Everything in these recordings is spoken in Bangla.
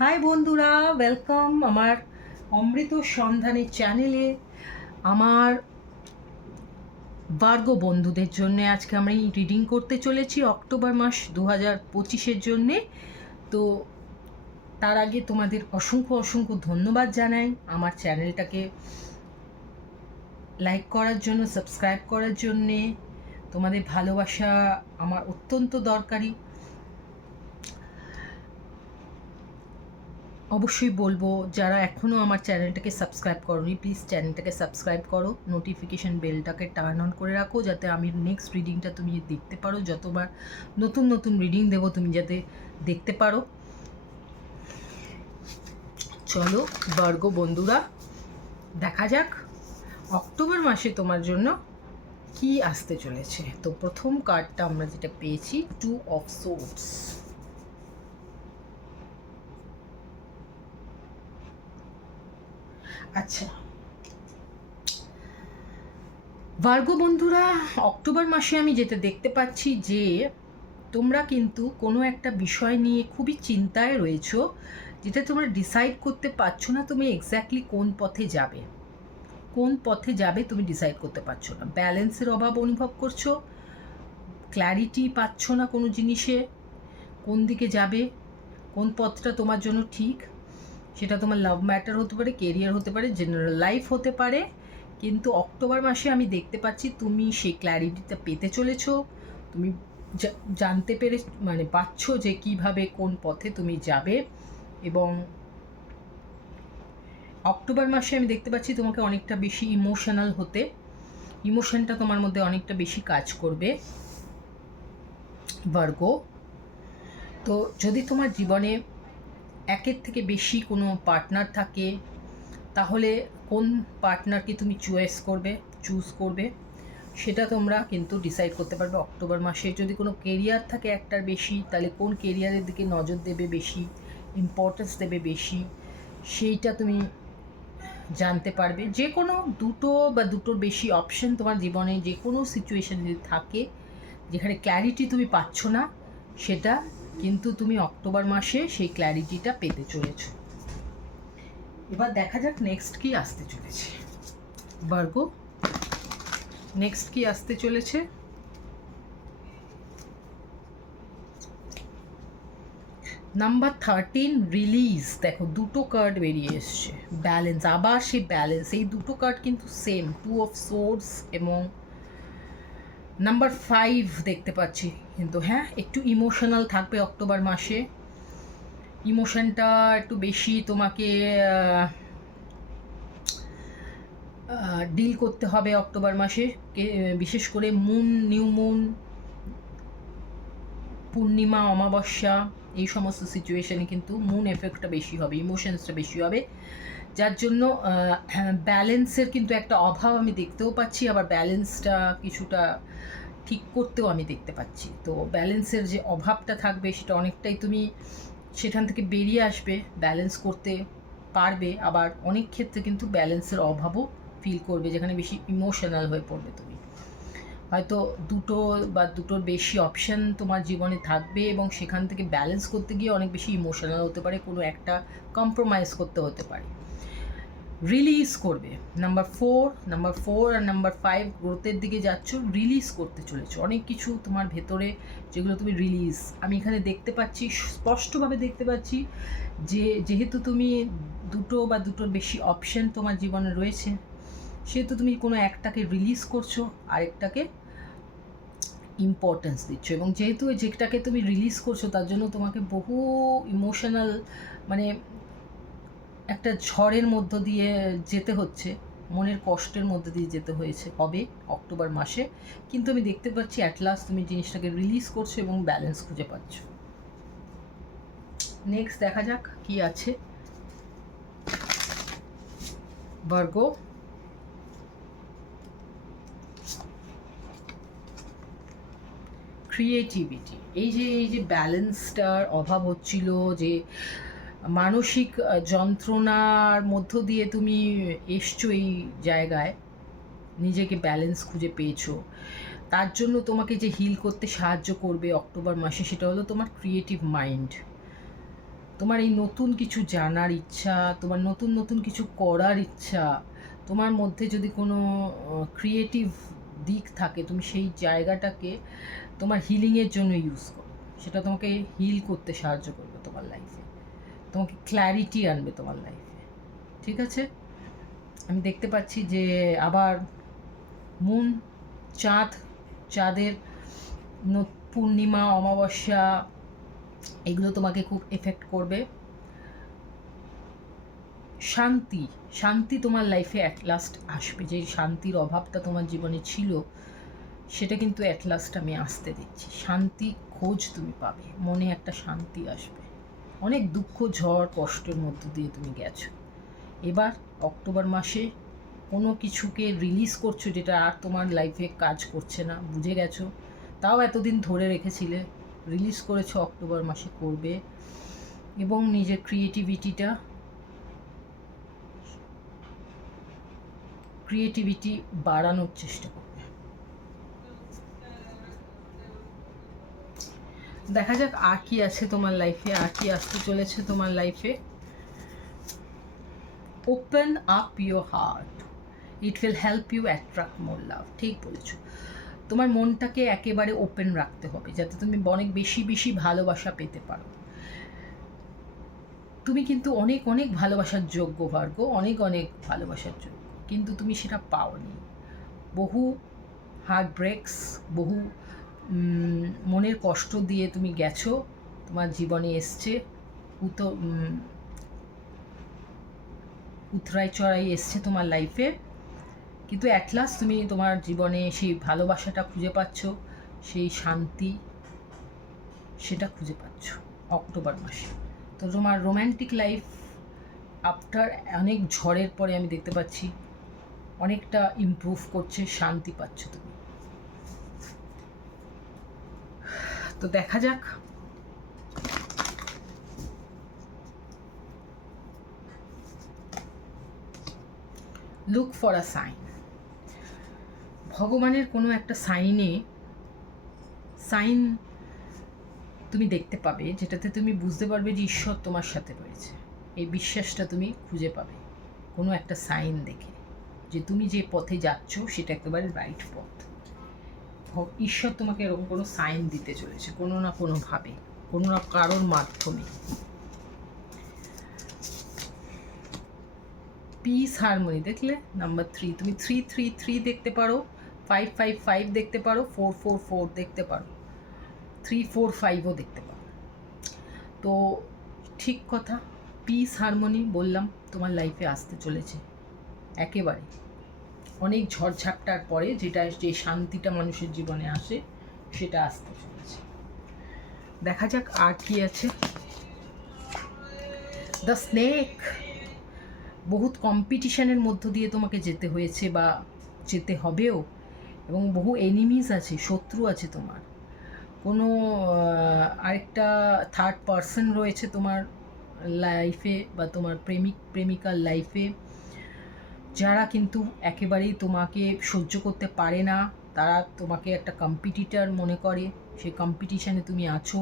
হাই বন্ধুরা, ওয়েলকাম আমার অমৃত সন্ধানের চ্যানেলে। আমার ভার্গো বন্ধুদের জন্য আজকে আমি রিডিং করতে চলেছি অক্টোবর মাস 2025-এর জন্যে। তো তার আগে তোমাদের অসংখ্য অসংখ্য ধন্যবাদ জানাই আমার চ্যানেলটাকে লাইক করার জন্য, সাবস্ক্রাইব করার জন্যে। তোমাদের ভালোবাসা আমার অত্যন্ত দরকারি। অবশ্যই বলবো, যারা এখনও আমার চ্যানেলটাকে সাবস্ক্রাইব করোনি, প্লিজ চ্যানেলটাকে সাবস্ক্রাইব করো, নোটিফিকেশান বেলটাকে টার্ন অন করে রাখো, যাতে আমি নেক্সট রিডিংটা তুমি দেখতে পারো। যতবার নতুন নতুন রিডিং দেবো তুমি যাতে দেখতে পারো। চলো ভার্গো বন্ধুরা, দেখা যাক অক্টোবর মাসে তোমার জন্য কি আসতে চলেছে। তো প্রথম কার্ডটা আমরা যেটা পেয়েছি, 2 অফ সোর্ডস। আচ্ছা ভার্গো বন্ধুরা, অক্টোবর মাসে আমি যেটা দেখতে পাচ্ছি যে তোমরা কিন্তু কোনো একটা বিষয় নিয়ে খুবই চিন্তায় রয়েছো, যেটা তোমরা ডিসাইড করতে পারছো না তুমি এক্স্যাক্টলি কোন পথে যাবে। কোন পথে যাবে তুমি ডিসাইড করতে পারছো না, ব্যালেন্সের অভাব অনুভব করছো, ক্ল্যারিটি পাচ্ছ না কোনো জিনিসে, কোন দিকে যাবে, কোন পথটা তোমার জন্য ঠিক। সেটা তোমার লাভ ম্যাটার হতে পারে, কেরিয়ার হতে পারে, জেনারেল লাইফ হতে পারে। কিন্তু অক্টোবর মাসে আমি দেখতে পাচ্ছি তুমি সেই ক্ল্যারিটিটা পেতে চলেছো। তুমি জানতে পেরে পাচ্ছ যে কিভাবে কোন পথে তুমি যাবে। এবং অক্টোবর মাসে আমি দেখতে পাচ্ছি তোমাকে অনেকটা বেশি ইমোশনাল হতে, ইমোশনটা তোমার মধ্যে অনেকটা বেশি কাজ করবে ভার্গো। তো যদি তোমার জীবনে একের থেকে বেশি কোনো পার্টনার থাকে, তাহলে কোন পার্টনারকে তুমি চুজ করবে সেটা তোমরা কিন্তু ডিসাইড করতে পারবে অক্টোবর মাসে। যদি কোনো কেরিয়ার থাকে একটার বেশি, তাহলে কোন কেরিয়ারের দিকে নজর দেবে বেশি, ইম্পর্টেন্স দেবে বেশি, সেইটা তুমি জানতে পারবে। যে কোনো দুটো বা দুটোর বেশি অপশন তোমার জীবনে যে কোনো সিচুয়েশানে যদি থাকে যেখানে ক্ল্যারিটি তুমি পাচ্ছ না, সেটা কিন্তু তুমি অক্টোবর মাসে সেই ক্ল্যারিটিটা পেতে চলেছো। এবার দেখা যাক নেক্সট কি আসতে চলেছে ভার্গো। নেক্সট কি আসতে চলেছে? Number 13, release. দেখো দুটো কার্ড বেরিয়ে এসছে, ব্যালেন্স, আবার সেই ব্যালেন্স। এই দুটো কার্ড কিন্তু সেম, 2 অফ সোর্ডস এবং নাম্বার 5 দেখতে পাচ্ছি। কিন্তু হ্যাঁ, একটু ইমোশনাল থাকবে অক্টোবর মাসে, ইমোশনটা একটু বেশি তোমাকে ডিল করতে হবে অক্টোবর মাসে। বিশেষ করে নিউ মুন, পূর্ণিমা, অমাবস্যা, এই সমস্ত সিচুয়েশানে কিন্তু মুন এফেক্টটা বেশি হবে, ইমোশনসটা বেশি হবে, যার জন্য ব্যালেন্সের কিন্তু একটা অভাব আমি দেখতেও পাচ্ছি। আবার ব্যালেন্সটা কিছুটা ঠিক করতেও আমি দেখতে পাচ্ছি। তো ব্যালেন্সের যে অভাবটা থাকবে সেটা অনেকটাই তুমি সেখান থেকে বেরিয়ে আসবে, ব্যালেন্স করতে পারবে। আবার অনেক ক্ষেত্রে কিন্তু ব্যালেন্সের অভাবও ফিল করবে, যেখানে বেশি ইমোশনাল হয়ে পড়বে তুমি। হয়তো দুটো বা দুটোর বেশি অপশান তোমার জীবনে থাকবে এবং সেখান থেকে ব্যালেন্স করতে গিয়ে অনেক বেশি ইমোশনাল হতে পারে, কোনো একটা কম্প্রোমাইজ করতে হতে পারে। রিলিজ করবে। নাম্বার ফোর আর নাম্বার 5 গ্রোথের দিকে যাচ্ছ, রিলিজ করতে চলেছো অনেক কিছু তোমার ভেতরে, যেগুলো তুমি রিলিজ, আমি এখানে দেখতে পাচ্ছি, স্পষ্টভাবে দেখতে পাচ্ছি যে যেহেতু তুমি দুটো বা দুটোর বেশি অপশান তোমার জীবনে রয়েছে, সেহেতু তুমি কোনো একটাকে রিলিজ করছো, আরেকটাকে ইম্পর্টেন্স দিচ্ছ। এবং যেহেতু যেটাকে তুমি রিলিজ করছো তার জন্য তোমাকে বহু ইমোশনাল একটা ঝড়ের মধ্য দিয়ে যেতে হচ্ছে, মনের কষ্টের মধ্যে দিয়ে যেতে হবে অক্টোবর মাসে। কিন্তু আমি দেখতে পাচ্ছি অ্যাট লাস্ট তুমি জিনিসটাকে রিলিজ করছো এবং ব্যালেন্স খুঁজে পাচ্ছ। নেক্সট দেখা যাক কি আছে ভার্গো। ক্রিয়েটিভিটি। এই যে ব্যালেন্সটার অভাব হচ্ছিল, যে মানসিক যন্ত্রণার মধ্য দিয়ে তুমি এসছো এই জায়গায়, নিজেকে ব্যালেন্স খুঁজে পেয়েছো, তার জন্য তোমাকে যে হিল করতে সাহায্য করবে অক্টোবর মাসে সেটা হলো তোমার ক্রিয়েটিভ মাইন্ড। তোমার এই নতুন কিছু জানার ইচ্ছা, তোমার নতুন নতুন কিছু করার ইচ্ছা, তোমার মধ্যে যদি কোনো ক্রিয়েটিভ দিক থাকে, তুমি সেই জায়গাটাকে তোমার হিলিংয়ের জন্য ইউজ করো। সেটা তোমাকে হিল করতে সাহায্য করবে তোমার লাইফে, তোমাকে ক্ল্যারিটি আনবে তোমার লাইফে। ঠিক আছে, আমি দেখতে পাচ্ছি যে আবার মুন, চাঁদের পূর্ণিমা, অমাবস্যা, এগুলো তোমাকে খুব এফেক্ট করবে। শান্তি তোমার লাইফে অ্যাট লাস্ট আসবে। যে শান্তির অভাবটা তোমার জীবনে ছিল, সেটা কিন্তু অ্যাট লাস্ট আমি আসতে দিচ্ছি। শান্তি খোঁজ তুমি পাবে, মনে একটা শান্তি আসবে। অনেক দুঃখ, ঝড়, কষ্টের মধ্য দিয়ে তুমি গেছো। এবার অক্টোবর মাসে কোনো কিছুকে রিলিজ করছো যেটা আর তোমার লাইফে কাজ করছে না, বুঝে গেছো, তাও এতদিন ধরে রেখেছিলে, রিলিজ করেছো, অক্টোবর মাসে করবে। এবং নিজের ক্রিয়েটিভিটি বাড়ানোর চেষ্টা করবে। দেখা যাক আর কি আছে তোমার লাইফে, আর কি আসতে চলেছে তোমার লাইফে। Open up your heart, it will help you attract more love. ঠিক বলেছো, তোমার মনটাকে একেবারে ওপেন রাখতে হবে যাতে তুমি অনেক বেশি বেশি ভালোবাসা পেতে পারো। তুমি কিন্তু অনেক অনেক ভালোবাসার যোগ্য ভার্গ, অনেক অনেক ভালোবাসার যোগ্য, কিন্তু তুমি সেটা পাওনি। বহু হার্ট ব্রেকস, বহু মনের কষ্ট দিয়ে তুমি গেছো, তোমার জীবনে এসছে উতরাই চড়াই এসছে তোমার লাইফে, কিন্তু অ্যাট লাস্ট তুমি তোমার জীবনে সেই ভালোবাসাটা খুঁজে পাচ্ছ, সেই শান্তি, সেটা খুঁজে পাচ্ছ অক্টোবর মাসে। তো তোমার রোম্যান্টিক লাইফ আফটার অনেক ঝড়ের পরে আমি দেখতে পাচ্ছি অনেকটা ইমপ্রুভ করছে, শান্তি পাচ্ছ তুমি। তো দেখা যাক লুক ফর আ সাইন। ভগবানের কোনো একটা সাইন তুমি দেখতে পাবে, যেটাতে তুমি বুঝতে পারবে যে ঈশ্বর তোমার সাথে রয়েছে। এই বিশ্বাসটা তুমি খুঁজে পাবে কোনো একটা সাইন দেখে, যে তুমি যে পথে যাচ্ছ সেটা একেবারে রাইট পথ। ঈশ্বর তোমাকে এরকম কোনো সাইন দিতে চলেছে কোনো না কোনোভাবে, কোনো না কারোর মাধ্যমে। পিস হারমোনি দেখলে নাম্বার 3, তুমি 333 দেখতে পারো, 555 দেখতে পারো, 444 দেখতে পারো, 345ও দেখতে পারো। তো ঠিক কথা, পিস হারমোনি বললাম তোমার লাইফে আসতে চলেছে একেবারে। অনেক ঝড়ঝাপটার পরে যে শান্তিটা মানুষের জীবনে আসে, সেটা আসতে চলেছে। দেখা যাক আর কি আছে। দ্য স্নেক, বহুত কম্পিটিশনের মধ্য দিয়ে তোমাকে যেতে হয়েছে বা যেতে হবেও, এবং বহু এনিমিজ আছে, শত্রু আছে তোমার। কোনো আরেকটা থার্ড পারসন রয়েছে তোমার লাইফে বা তোমার প্রেমিকার লাইফে, যারা কিন্তু একেবারেই তোমাকে সহ্য করতে পারে না। তারা তোমাকে একটা কম্পিটিটর মনে করে, সেই কম্পিটিশানে তুমি আছো।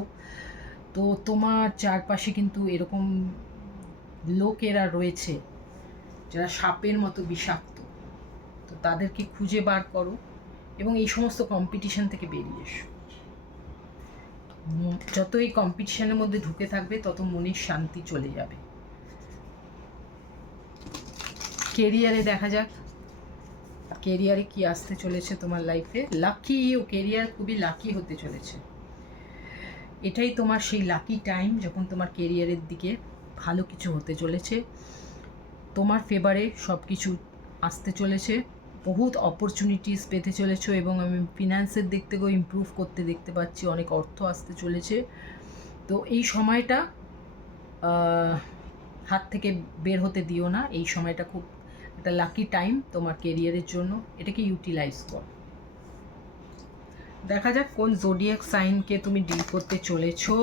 তো তোমার চারপাশে কিন্তু এরকম লোকেরা রয়েছে যারা সাপের মতো বিষাক্ত। তো তাদেরকে খুঁজে বার করো এবং এই সমস্ত কম্পিটিশান থেকে বেরিয়ে এসো। যত এই কম্পিটিশানের মধ্যে ঢুকে থাকবে তত মনের শান্তি চলে যাবে। কেরিয়ারে দেখা যাক কেরিয়ারে কি আসতে চলেছে তোমার লাইফে। লাকি, কেরিয়ার খুবই লাকি হতে চলেছে। এটাই তোমার সেই লাকি টাইম যখন তোমার কেরিয়ারের দিকে ভালো কিছু হতে চলেছে, তোমার ফেভারে সব কিছু আসতে চলেছে, বহুত অপরচুনিটিস পেতে চলেছো, এবং আমি ফিনান্সের দিক থেকেও ইমপ্রুভ করতে দেখতে পাচ্ছি, অনেক অর্থ আসতে চলেছে। তো এই সময়টা হাত থেকে বের হতে দিও না, এই সময়টা খুব একটা লাকি টাইম তোমার কেরিয়ারের জন্য, এটাকে ইউটিলাইজ করো। দেখা যাক কোন জোডিয়াক সাইনকে তুমি ডিল করতে চলেছো।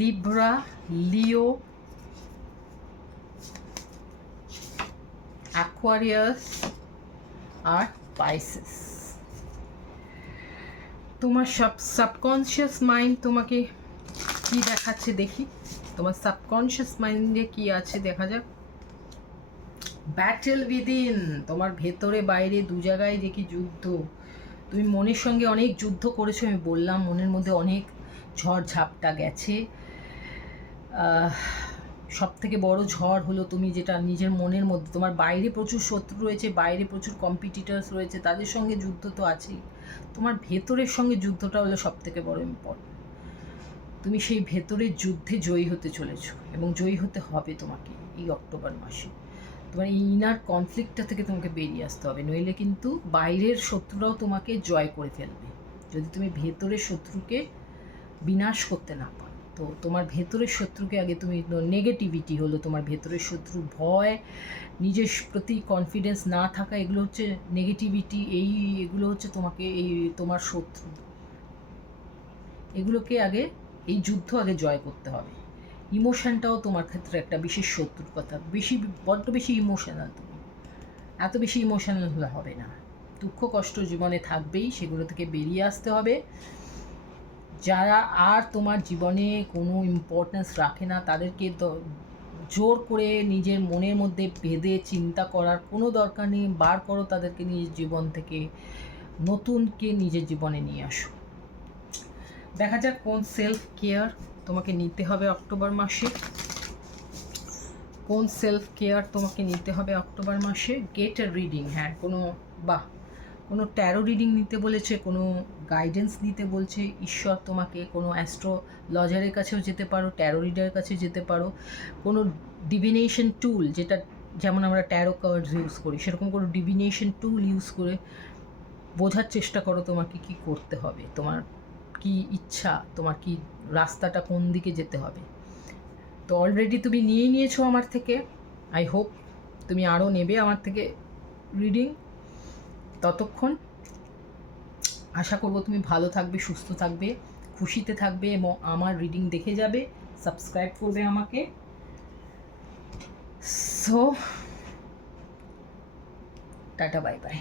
লিব্রা, লিও, অ্যাকোয়ারিয়াস আর পাইসেস। তোমার সাবকনশিয়াস মাইন্ড তোমাকে কি দেখাচ্ছে দেখি, তোমার সাবকনশিয়াস মাইন্ডে কি আছে দেখা যাক। ব্যাটেল উইদিন, তোমার ভেতরে বাইরে দু জায়গায় দেখি যুদ্ধ। তুমি মনের সঙ্গে অনেক যুদ্ধ করেছো, আমি বললাম মনের মধ্যে অনেক ঝড় ঝাপটা গেছে। সব থেকে বড় ঝড় হলো তুমি যেটা নিজের মনের মধ্যে, তোমার বাইরে প্রচুর শত্রু রয়েছে, বাইরে প্রচুর কম্পিটিটার্স রয়েছে, তাদের সঙ্গে যুদ্ধ তো আছেই, তোমার ভেতরের সঙ্গে যুদ্ধটা হলো সব থেকে বড় ইম্পর্টেন্ট। তুমি সেই ভেতরের যুদ্ধে জয়ী হতে চলেছো এবং জয়ী হতে হবে তোমাকে এই অক্টোবর মাসে। তোমার এই ইনার কনফ্লিক্টটা থেকে তোমাকে বেরিয়ে আসতে হবে, নইলে কিন্তু বাইরের শত্রুরাও তোমাকে জয় করে ফেলবে যদি তুমি ভেতরের শত্রুকে বিনাশ করতে না পারো। তো তোমার ভেতরের শত্রুকে আগে তুমি, নেগেটিভিটি হলো তোমার ভেতরের শত্রু, ভয়, নিজের প্রতি কনফিডেন্স না থাকা, এগুলো হচ্ছে নেগেটিভিটি, এগুলো হচ্ছে তোমাকে এই তোমার শত্রু। এগুলোকে আগে, এই যুদ্ধ আগে জয় করতে হবে। ইমোশনটাও তোমার ক্ষেত্রে একটা বিশেষ শত্রুর কথা, বড্ড বেশি ইমোশনাল তুমি, এত বেশি ইমোশনাল হলে হবে না। দুঃখ কষ্ট জীবনে থাকবেই, সেগুলো থেকে বেরিয়ে আসতে হবে। যারা আর তোমার জীবনে কোনো ইম্পর্টেন্স রাখে না তাদেরকে জোর করে নিজের মনের মধ্যে বেঁধে চিন্তা করার কোনো দরকার নেই। বার করো তাদেরকে নিজের জীবন থেকে, নতুনকে নিজের জীবনে নিয়ে আসো। দেখা যাক কোন সেলফ কেয়ার তোমাকে নিতে হবে অক্টোবর মাসে, কোন সেলফ কেয়ার তোমাকে নিতে হবে অক্টোবর মাসে। গেট এ রিডিং, হ্যাঁ কোনো ট্যারো রিডিং নিতে বলেছে, কোনো গাইডেন্স নিতে বলছে ঈশ্বর তোমাকে, কোনো অ্যাস্ট্রোলজারের কাছেও যেতে পারো, ট্যারো রিডারের কাছে যেতে পারো, কোনো ডিভিনেশন টুল, যেটা যেমন আমরা ট্যারো কার্ডস ইউজ করি সেরকম কোনো ডিভিনেশন টুল ইউজ করে বোঝার চেষ্টা করো তোমাকে কি করতে হবে, তোমার কি ইচ্ছা, তোমার কি রাস্তাটা কোন দিকে যেতে হবে। তো অলরেডি তুমি নিয়েছো আমার থেকে, আই হোপ তুমি আরও নেবে আমার থেকে রিডিং। ততক্ষণ আশা করবো তুমি ভালো থাকবে, সুস্থ থাকবে, খুশিতে থাকবে এবং আমার রিডিং দেখে যাবে, সাবস্ক্রাইব করবে আমাকে। So tata, bye bye.